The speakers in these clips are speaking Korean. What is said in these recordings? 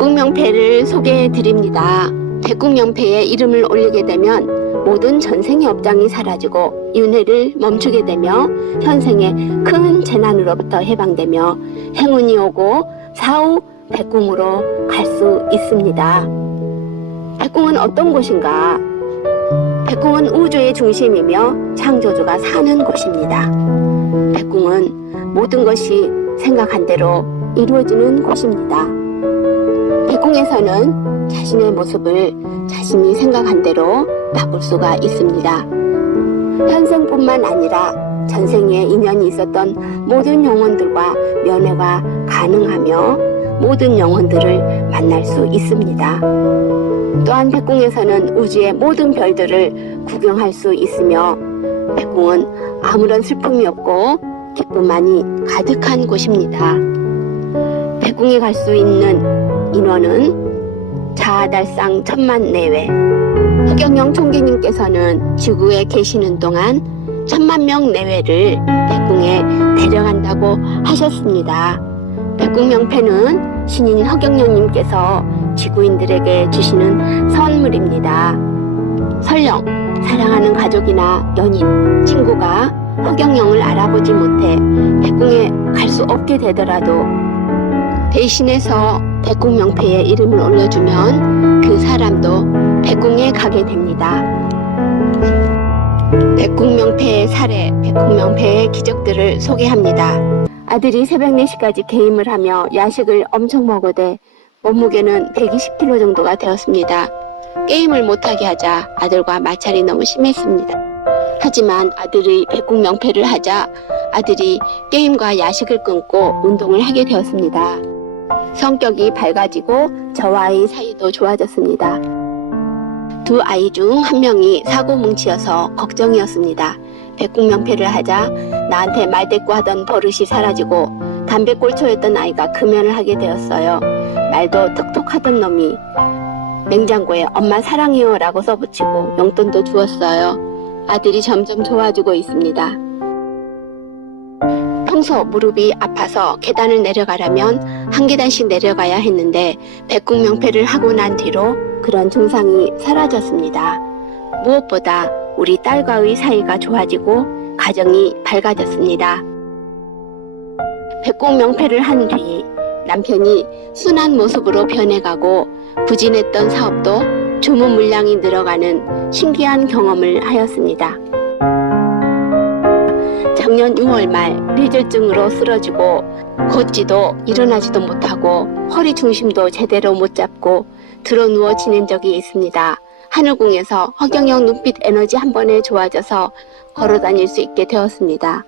백국명패를 소개해 드립니다. 백국명패에 이름을 올리게 되면 모든 전생의 업장이 사라지고 윤회를 멈추게 되며 현생의 큰 재난으로부터 해방되며 행운이 오고 사후 백궁으로 갈 수 있습니다. 백궁은 어떤 곳인가? 백궁은 우주의 중심이며 창조주가 사는 곳입니다. 백궁은 모든 것이 생각한 대로 이루어지는 곳입니다. 백궁에서는 자신의 모습을 자신이 생각한 대로 바꿀 수가 있습니다. 현생뿐만 아니라 전생에 인연이 있었던 모든 영혼들과 면회가 가능하며 모든 영혼들을 만날 수 있습니다. 또한 백궁에서는 우주의 모든 별들을 구경할 수 있으며 백궁은 아무런 슬픔이 없고 기쁨만이 가득한 곳입니다. 백궁에 갈 수 있는 인원은 자아달상 1000만 내외. 허경영 총재님께서는 지구에 계시는 동안 1000만 명 내외를 백궁에 데려간다고 하셨습니다. 백궁명패는 신인 허경영님께서 지구인들에게 주시는 선물입니다. 설령 사랑하는 가족이나 연인, 친구가 허경영을 알아보지 못해 백궁에 갈 수 없게 되더라도 대신해서 백궁명패에 이름을 올려주면 그 사람도 백궁에 가게 됩니다. 백궁명패의 사례, 백궁명패의 기적들을 소개합니다. 아들이 새벽 4시까지 게임을 하며 야식을 엄청 먹어대 몸무게는 120kg 정도가 되었습니다. 게임을 못하게 하자 아들과 마찰이 너무 심했습니다. 하지만 아들의 백궁명패를 하자 아들이 게임과 야식을 끊고 운동을 하게 되었습니다. 성격이 밝아지고 저와의 사이도 좋아졌습니다. 두 아이 중 한 명이 사고뭉치여서 걱정이었습니다. 백궁명패를 하자 나한테 말대꾸하던 버릇이 사라지고 담배꼴초였던 아이가 금연을 하게 되었어요. 말도 톡톡하던 놈이 냉장고에 엄마 사랑해요 라고 써붙이고 용돈도 주었어요. 아들이 점점 좋아지고 있습니다. 평소 무릎이 아파서 계단을 내려가려면 한 계단씩 내려가야 했는데 백궁명패를 하고 난 뒤로 그런 증상이 사라졌습니다. 무엇보다 우리 딸과의 사이가 좋아지고 가정이 밝아졌습니다. 백궁명패를 한 뒤 남편이 순한 모습으로 변해가고 부진했던 사업도 주문 물량이 늘어가는 신기한 경험을 하였습니다. 작년 6월 말 뇌졸중으로 쓰러지고 걷지도 일어나지도 못하고 허리 중심도 제대로 못 잡고 드러누워 지낸 적이 있습니다. 하늘궁에서 허경영 눈빛 에너지 한 번에 좋아져서 걸어 다닐 수 있게 되었습니다.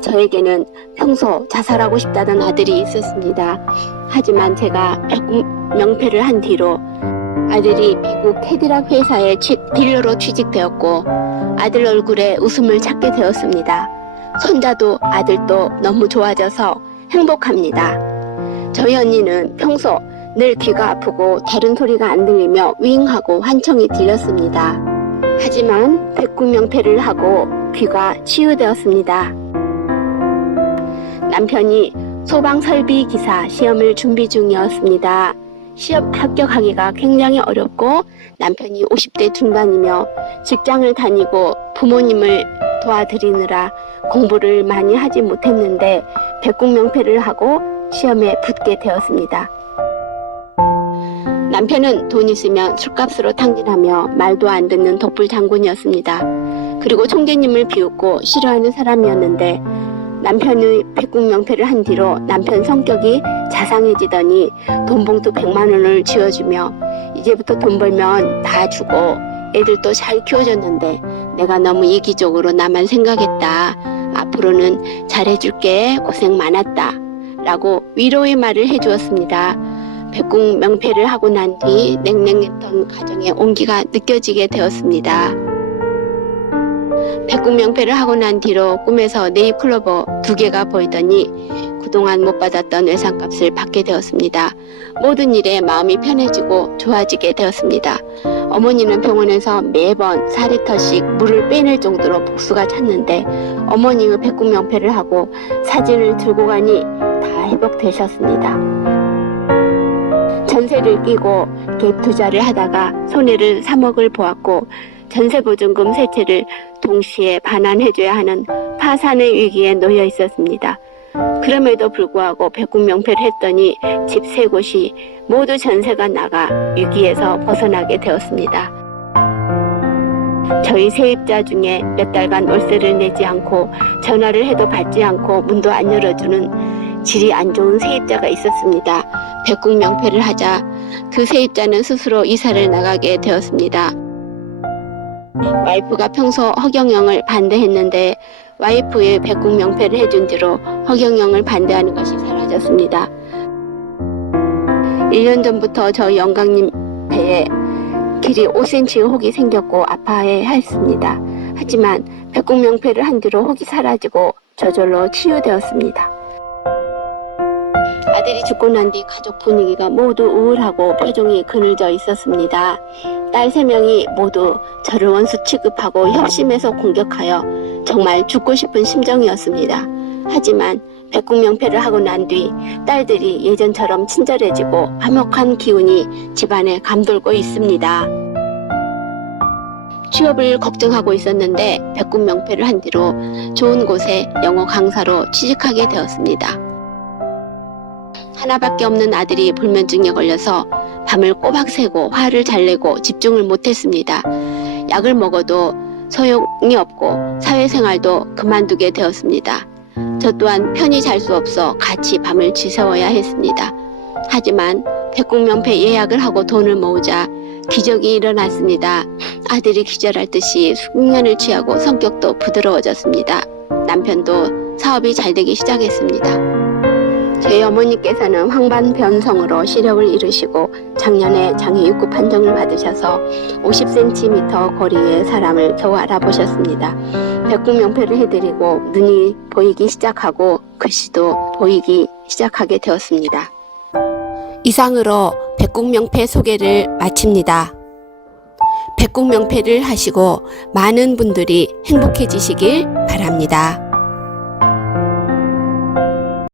저에게는 평소 자살하고 싶다던 아들이 있었습니다. 하지만 제가 백궁명패를 한 뒤로 아들이 미국 캐디락 회사에 딜러로 취직되었고 아들 얼굴에 웃음을 찾게 되었습니다. 손자도 아들도 너무 좋아져서 행복합니다. 저희 언니는 평소 늘 귀가 아프고 다른 소리가 안 들리며 윙하고 환청이 들렸습니다. 하지만 백궁명패를 하고 귀가 치유되었습니다. 남편이 소방설비기사 시험을 준비 중이었습니다. 시험 합격하기가 굉장히 어렵고 남편이 50대 중반이며 직장을 다니고 부모님을 도와드리느라 공부를 많이 하지 못했는데 백궁명패를 하고 시험에 붙게 되었습니다. 남편은 돈 있으면 술값으로 탕진하며 말도 안 듣는 독불 장군이었습니다. 그리고 총재님을 비웃고 싫어하는 사람이었는데 남편의 백궁명패를 한 뒤로 남편 성격이 자상해지더니 돈봉투 100만 원을 쥐어주며 이제부터 돈 벌면 다 주고 애들도 잘 키워줬는데 내가 너무 이기적으로 나만 생각했다. 앞으로는 잘해줄게. 고생 많았다. 라고 위로의 말을 해주었습니다. 백궁명패를 하고 난 뒤 냉랭했던 가정의 온기가 느껴지게 되었습니다. 백궁명패를 하고 난 뒤로 꿈에서 네잎클로버 2개가 보이더니 그동안 못 받았던 외상값을 받게 되었습니다. 모든 일에 마음이 편해지고 좋아지게 되었습니다. 어머니는 병원에서 매번 4리터씩 물을 빼낼 정도로 복수가 찼는데 어머니의 백궁명패를 하고 사진을 들고 가니 다 회복되셨습니다. 전세를 끼고 갭 투자를 하다가 손해를 3억을 보았고 전세보증금 세 채를 동시에 반환해줘야 하는 파산의 위기에 놓여 있었습니다. 그럼에도 불구하고 백국명패를 했더니 집 세 곳이 모두 전세가 나가 위기에서 벗어나게 되었습니다. 저희 세입자 중에 몇 달간 월세를 내지 않고 전화를 해도 받지 않고 문도 안 열어주는 질이 안 좋은 세입자가 있었습니다. 백국명패를 하자 그 세입자는 스스로 이사를 나가게 되었습니다. 와이프가 평소 허경영을 반대했는데 와이프의 백국명패를 해준 뒤로 허경영을 반대하는 것이 사라졌습니다. 1년 전부터 저희 영광님 배에 길이 5cm 혹이 생겼고 아파했습니다. 하지만 백국명패를 한 뒤로 혹이 사라지고 저절로 치유되었습니다. 아들이 죽고 난 뒤 가족 분위기가 모두 우울하고 표정이 그늘져 있었습니다. 딸 3명이 모두 저를 원수 취급하고 협심해서 공격하여 정말 죽고 싶은 심정이었습니다. 하지만 백국명패를 하고 난 뒤 딸들이 예전처럼 친절해지고 화목한 기운이 집안에 감돌고 있습니다. 취업을 걱정하고 있었는데 백국명패를 한 뒤로 좋은 곳에 영어 강사로 취직하게 되었습니다. 하나밖에 없는 아들이 불면증에 걸려서 밤을 꼬박 새고 화를 잘 내고 집중을 못했습니다. 약을 먹어도 소용이 없고 사회생활도 그만두게 되었습니다. 저 또한 편히 잘 수 없어 같이 밤을 지새워야 했습니다. 하지만 백국명패 예약을 하고 돈을 모으자 기적이 일어났습니다. 아들이 기절할 듯이 숙면을 취하고 성격도 부드러워졌습니다. 남편도 사업이 잘 되기 시작했습니다. 저희 어머니께서는 황반변성으로 시력을 잃으시고 작년에 장애 6급 판정을 받으셔서 50cm 거리의 사람을 겨우 알아보셨습니다. 백국명패를 해드리고 눈이 보이기 시작하고 글씨도 보이기 시작하게 되었습니다. 이상으로 백국명패 소개를 마칩니다. 백국명패를 하시고 많은 분들이 행복해지시길 바랍니다.